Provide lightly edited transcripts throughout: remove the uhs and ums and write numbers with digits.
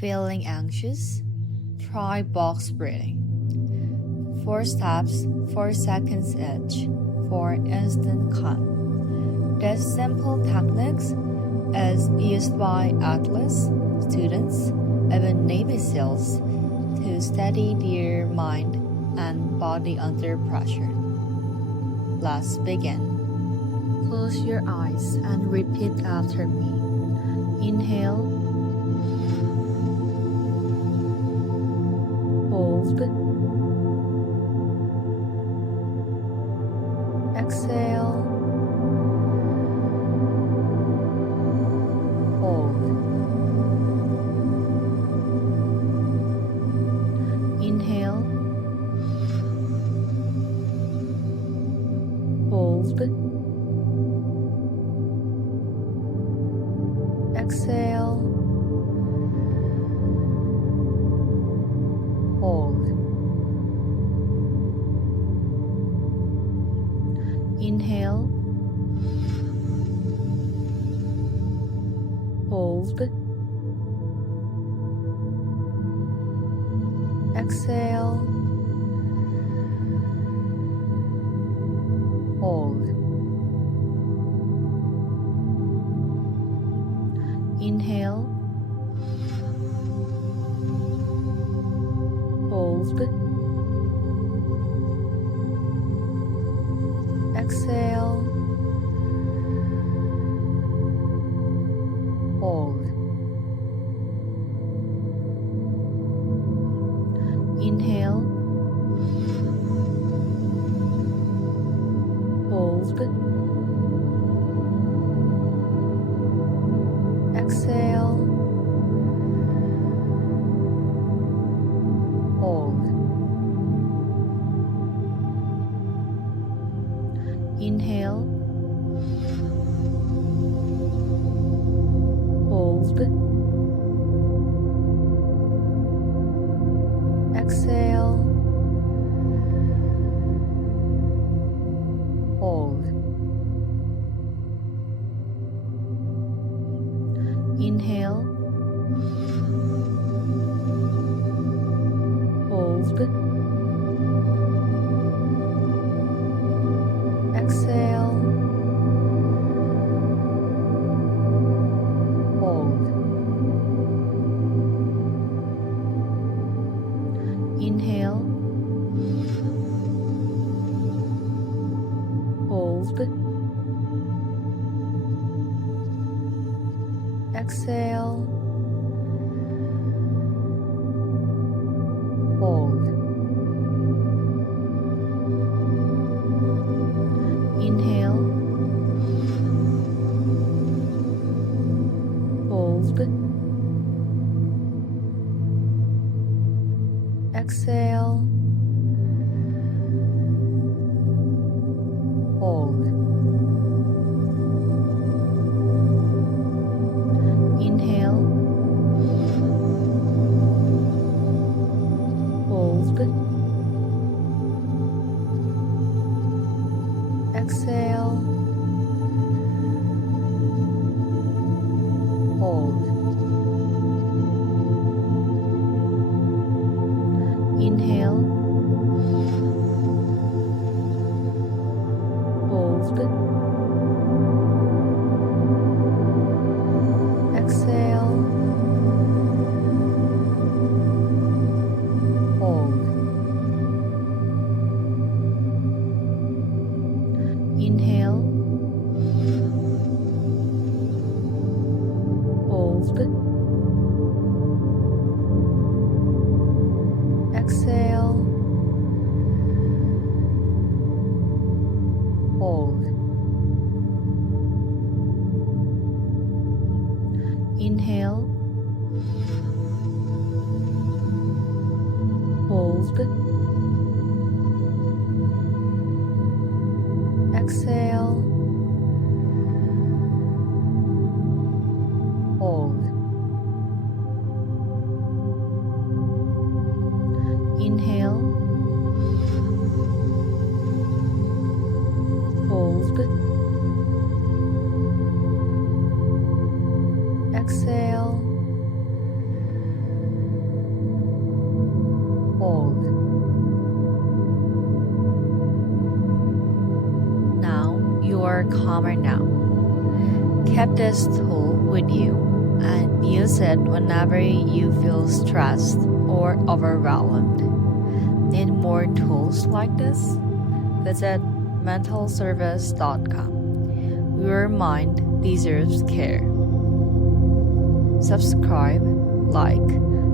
Feeling anxious? Try box breathing. 4 steps, 4 seconds each for instant calm. This simple technique is used by athletes, students, even Navy SEALs to steady their mind and body under pressure. Let's begin. Close your eyes and repeat after me. Inhale, hold, exhale, hold. Inhale, hold, exhale, hold. Inhale, hold, exhale, hold. Inhale, hold, exhale, hold. Inhale, hold, exhale, hold. Inhale, hold, exhale, hold. Inhale, hold, exhale, hold. Inhale, hold, exhale, hold. Inhale, hold, exhale, hold. Inhale, hold, exhale, hold. Inhale, hold, exhale, hold. Inhale, hold, exhale, hold. Inhale, hold, exhale, hold. Inhale, hold, exhale, are calmer now. Keep this tool with you and use it whenever you feel stressed or overwhelmed. Need more tools like this? Visit mentalservice.com. Your mind deserves care. Subscribe, like,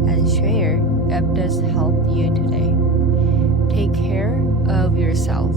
and share if this helped you today. Take care of yourself.